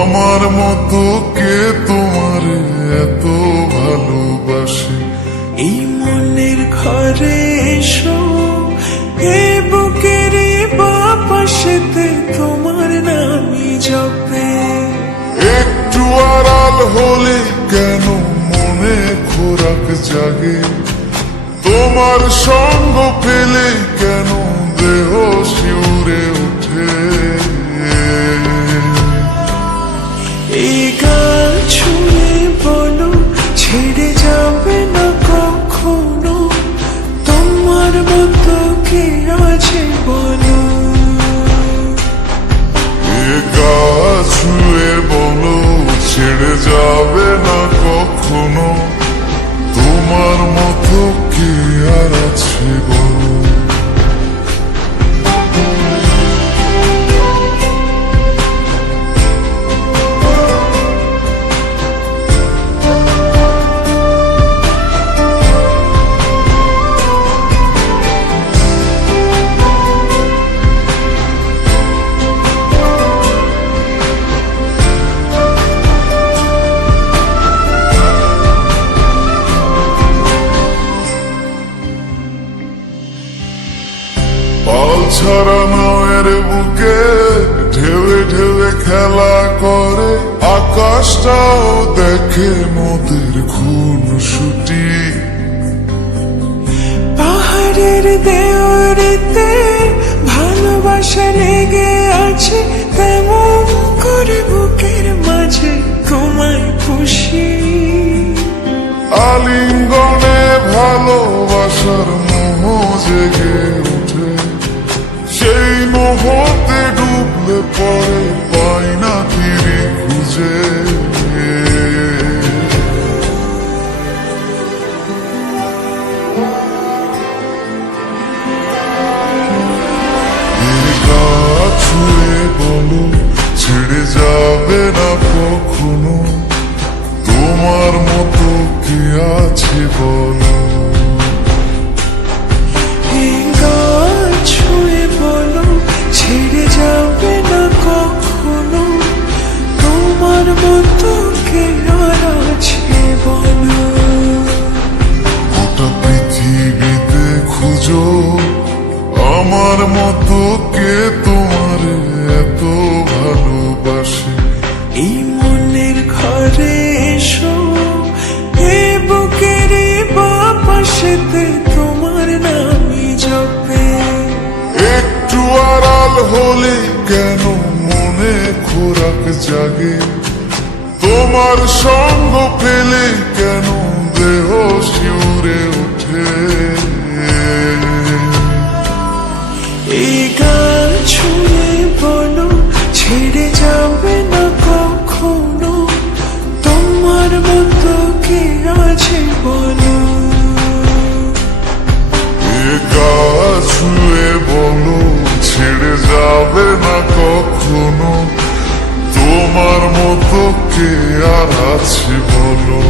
আমার মতো কে তোমার এত ভালোবাসে? এই মনের ঘরে এসো, এ বুকের বাপাশেতে তোমার নামই জপে। একটু আড়াল হলে কেন মনে খোরাক জাগে? তোমার সঙ্গ পেলে কেন দেহ শিউরে ওঠে? এই গান ছুঁয়ে বলো, ছেড়ে যাবে না কখনো, তোমার মতো কে আছে বলো। এ গা ছুঁয়ে বলো, ছেড়ে যাবে না কখনো, তোমার মতো কে আর আছে বলো। পাল ছাড়া নাওয়ের বুকে ঢেউে ঢেউে খেলা করে, আকাশটাও দেখে মোদের খুনসুটি। পাহাড়ের দেওয়ারিতে ভালোবাসা লেগে আছে, তেমন করে বুকের মাঝে তোমায় খুশি। আলিঙ্গনে ভালোবাসার মোহ জেগে ওঠে, সেই মোহতে ডুবলে পরে পাই না ফিরে খুঁজে। ছুঁয়ে বলো, ছেড়ে যাবে না কখনো, তোমার মতো কে আছে বলো। ছুঁয়ে বলো, ছেড়ে যাবে না কখনো, তোমার মতো কে আর আছে বলো। গোটা পৃথিবীতে খুঁজো, আমার মতো কে তোমার এত ভালোবাসে? এই মনের ঘরে এসো, এ বুকের বাপাশেতে তোমার নামই জপে। একটু আড়াল হলে কেন মনে খোরাক জাগে? তোমার সঙ্গ পেলে কেন দেহ শিউরে ওঠে? এই গান ছুঁয়ে বলো, ছেড়ে যাবে না কখনো, তোমার মতো কে আছে বলো। এ গা ছুঁয়ে বলো, ছেড়ে যাবে না কখনো, তোমার মতো কে আর আছে বলো।